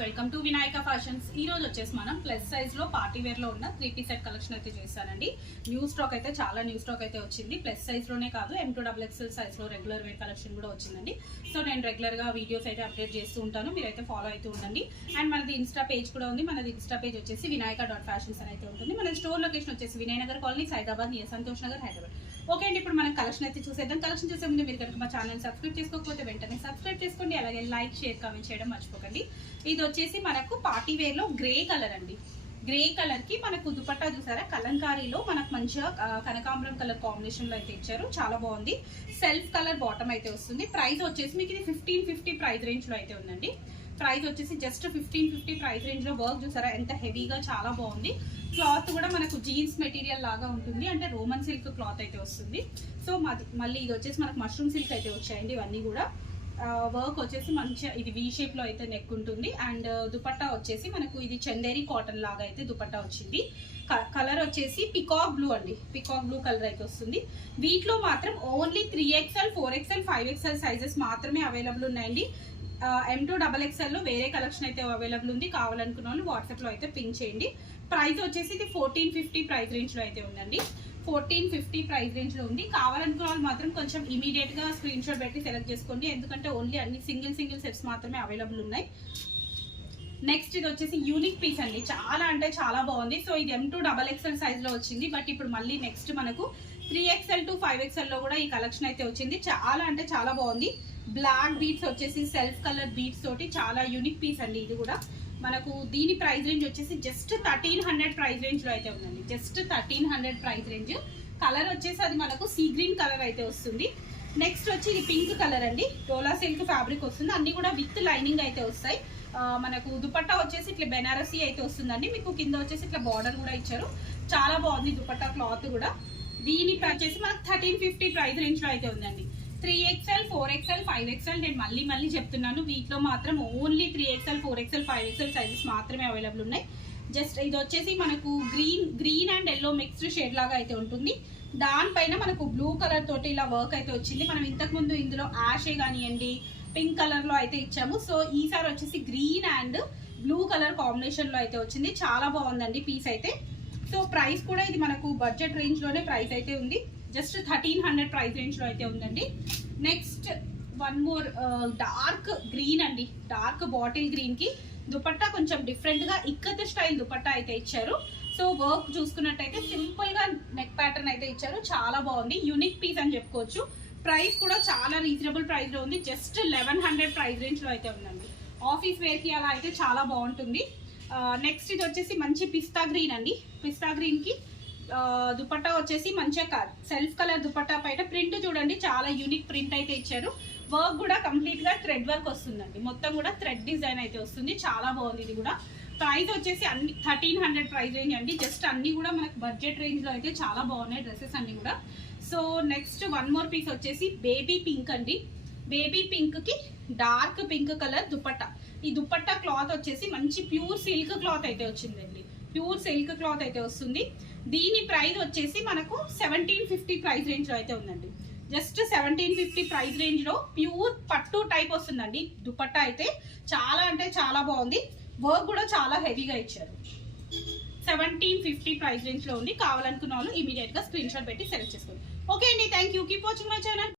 Welcome to Vinayaka fashions. ఈ రోజు వచ్చేసి మనం ప్లస్ సైజ్ లో పార్టీ వేర్ లో ఉన్న 3 సెట్ కలెక్షన్ అయితే చేశానండి. న్యూ స్టాక్ అయితే చాలా న్యూ స్టాక్ అయితే వచ్చింది. ప్లస్ సైజ్ లోనే కాదు M2XXL సైజ్ లో రెగ్యులర్ వేర్ కలెక్షన్ కూడా వచ్చిందండి. సో నేను రెగ్యులర్ గా వీడియోస్ అయితే అప్డేట్ చేస్తూ ఉంటాను, మీరైతే ఫాలో అవుతూ ఉండండి. అండ్ మనది ఇన్స్టా పేజ్ కూడా ఉంది. మనది ఇన్స్టా పేజ్ వచ్చేసి వినాయక.ఫ్యాషన్స్ అని అయితే ఉంటుంది. మన స్టోర్ లొకేషన్ వచ్చేసి Vinayanagar colony, Saidabad near Santosh Nagar, Hyderabad. Okay అండి, ఇప్పుడు మనం కలెక్షన్ అయితే చూసేద్దాం. కలెక్షన్ చూసే ముందు మీరు కనుక మా ఛానల్ సబ్స్క్రైబ్ చేసుకోకపోతే వెంటనే సబ్స్క్రైబ్ చేసుకోండి. అలాగే లైక్, షేర్, కామెంట్ చేయడం మర్చిపోకండి. ఇది వచ్చేసి మనకు పార్టీ వేర్ లో గ్రే కలర్ అండి. గ్రే కలర్ కి మనకు దుపట్టా చూసారా, కలంకారీలో మనకు మంచిగా కనకాంబరం కలర్ కాంబినేషన్ లో అయితే ఇచ్చారు. చాలా బాగుంది. సెల్ఫ్ కలర్ బాటమ్ అయితే వస్తుంది. ప్రైస్ వచ్చేసి మీకు ఇది 1550 ప్రైస్ రేంజ్ లో అయితే ఉందండి. ప్రైస్ వచ్చేసి జస్ట్ 1550 ప్రైస్ రేంజ్ లో. వర్క్ చూసారా ఎంత హెవీగా, చాలా బాగుంది. క్లాత్ కూడా మనకు జీన్స్ మెటీరియల్ లాగా ఉంటుంది, అంటే రోమన్ సిల్క్ క్లాత్ అయితే వస్తుంది. సో మళ్ళీ ఇది వచ్చేసి మనకు మష్రూమ్ సిల్క్ అయితే వచ్చాయండి. ఇవన్నీ కూడా వర్క్ వచ్చేసి మంచిగా ఇది వీ షేప్ లో అయితే నెక్ ఉంటుంది. అండ్ దుపట్టా వచ్చేసి మనకు ఇది చందేరి కాటన్ లాగా అయితే దుపట్టా వచ్చింది. కలర్ వచ్చేసి పికాక్ బ్లూ అండి. పికాక్ బ్లూ కలర్ అయితే వస్తుంది. వీటిలో మాత్రం only 3XL, 4XL, 5XL sizes మాత్రమే అవైలబుల్ ఉన్నాయండి. M2XXL లో వేరే కలెక్షన్ అయితే అవైలబుల్ ఉంది. కావాలనుకున్న వాళ్ళు వాట్సాప్ లో అయితే పింక్ చేయండి. ప్రైస్ వచ్చేసి ఇది 1450 ప్రైస్ రేంజ్ లో అయితే ఉందండి. 1450 ప్రైస్ రేంజ్ లో ఉంది. కావాలనుకున్న వాళ్ళు మాత్రం కొంచెం ఇమీడియట్ గా స్క్రీన్ షాట్ పెట్టి సెలెక్ట్ చేసుకోండి, ఎందుకంటే ఓన్లీ అన్ని సింగిల్ సెట్స్ మాత్రమే అవైలబుల్ ఉన్నాయి. నెక్స్ట్ ఇది వచ్చేసి యూనిక్ పీస్ అండి. చాలా అంటే చాలా బాగుంది. సో ఇది M2XXL సైజ్ లో వచ్చింది. బట్ ఇప్పుడు మళ్ళీ నెక్స్ట్ మనకు 3XL to 5XL లో కూడా ఈ కలెక్షన్ అయితే వచ్చింది. చాలా అంటే చాలా బాగుంది. బ్లాక్ బీడ్స్ వచ్చేసి సెల్ఫ్ కలర్ బీడ్స్ తోటి చాలా యూనిక్ పీస్ అండి. ఇది కూడా మనకు దీని ప్రైస్ రేంజ్ వచ్చేసి జస్ట్ 1300 ప్రైస్ రేంజ్ లో అయితే ఉందండి. Just 1300 price range. కలర్ వచ్చేసి అది మనకు సీ గ్రీన్ కలర్ అయితే వస్తుంది. నెక్స్ట్ వచ్చి ఇది పింక్ కలర్ అండి. డోలా సిల్క్ ఫ్యాబ్రిక్ వస్తుంది. అన్ని కూడా విత్ లైనింగ్ అయితే వస్తాయి. మనకు దుపట్టా వచ్చేసి ఇట్లా బెనారసీ అయితే వస్తుందండి. మీకు కింద వచ్చేసి ఇట్లా బార్డర్ కూడా ఇచ్చారు. చాలా బాగుంది దుపట్టా క్లాత్ కూడా. దీని ప్రైస్ వచ్చేసి మనకు 1350 ప్రైస్ రేంజ్ లో అయితే ఉందండి. 3XL, 4XL, 5XL నేను మళ్ళీ చెప్తున్నాను, వీటిలో మాత్రం only 3XL, 4XL, 5XL sizes మాత్రమే అవైలబుల్ ఉన్నాయి. జస్ట్ ఇది వచ్చేసి మనకు green and yellow mixed shade లాగా అయితే ఉంటుంది. దానిపైన మనకు బ్లూ కలర్ తోటి ఇలా వర్క్ అయితే వచ్చింది. మనం ఇంతకు ముందు ఇందులో యాషే కానివ్వండి, పింక్ కలర్ లో అయితే ఇచ్చాము. సో ఈసారి వచ్చేసి green and blue colour combination లో అయితే వచ్చింది. చాలా బాగుందండి పీస్ అయితే. సో ప్రైస్ కూడా ఇది మనకు బడ్జెట్ రేంజ్ లోనే ప్రైస్ అయితే ఉంది. జస్ట్ 1300 ప్రైస్ రేంజ్ లో అయితే ఉందండి. Next one more dark green అండి. డార్క్ బాటిల్ గ్రీన్ కి దుపట్టా కొంచెం డిఫరెంట్ గా ఇక్కత్ స్టైల్ దుపట్టా అయితే ఇచ్చారు. సో వర్క్ చూసుకున్నట్టయితే సింపుల్ గా నెక్ ప్యాటర్న్ అయితే ఇచ్చారు. చాలా బాగుంది. యూనిక్ పీస్ అని చెప్పుకోవచ్చు. ప్రైస్ కూడా చాలా రీజనబుల్ ప్రైస్ లో ఉంది. జస్ట్ 1100 ప్రైస్ రేంజ్ లో అయితే ఉందండి. ఆఫీస్ వేర్ కి అలా అయితే చాలా బాగుంటుంది. నెక్స్ట్ ఇది వచ్చేసి మంచి పిస్తా గ్రీన్ అండి. పిస్తా గ్రీన్ కి దుపట్టా వచ్చేసి మంచిగా సెల్ఫ్ కలర్ దుపట్టా పైన ప్రింట్ చూడండి, చాలా యూనిక్ ప్రింట్ అయితే ఇచ్చారు. వర్క్ కూడా కంప్లీట్ గా థ్రెడ్ వర్క్ వస్తుందండి. మొత్తం కూడా థ్రెడ్ డిజైన్ అయితే వస్తుంది. చాలా బాగుంది. ఇది కూడా ప్రైస్ వచ్చేసి అన్ని 1300 ప్రైస్ రేంజ్ అండి. జస్ట్ అన్ని కూడా మనకు బడ్జెట్ రేంజ్ లో అయితే చాలా బాగున్నాయి డ్రెస్సెస్ అన్ని కూడా. So next one more piece వచ్చేసి బేబీ పింక్ అండి. బేబీ పింక్ కి డార్క్ పింక్ కలర్ దుపట్టా. ఈ దుపట్టా క్లాత్ వచ్చేసి మంచి ప్యూర్ సిల్క్ క్లాత్ అయితే వచ్చిందండి. ప్యూర్ సిల్క్ క్లాత్ అయితే వస్తుంది. దీని ప్రైస్ వచ్చేసి మనకు 1750 ప్రైస్ రేంజ్ లో అయితే ఉందండి. జస్ట్ 1750 ప్రైస్ రేంజ్ లో ప్యూర్ పట్టు టైప్ వస్తుందండి దుపట్టా అయితే. చాలా అంటే చాలా బాగుంది. వర్క్ కూడా చాలా హెవీగా ఇచ్చారు. 1750 ప్రైస్ రేంజ్ లో ఉంది. కావాలనుకున్న వాళ్ళు ఇమీడియట్ గా స్క్రీన్ షాట్ పెట్టి సెలెక్ట్ చేసుకోండి. ఓకే అండి, thank you. Keep watching my channel.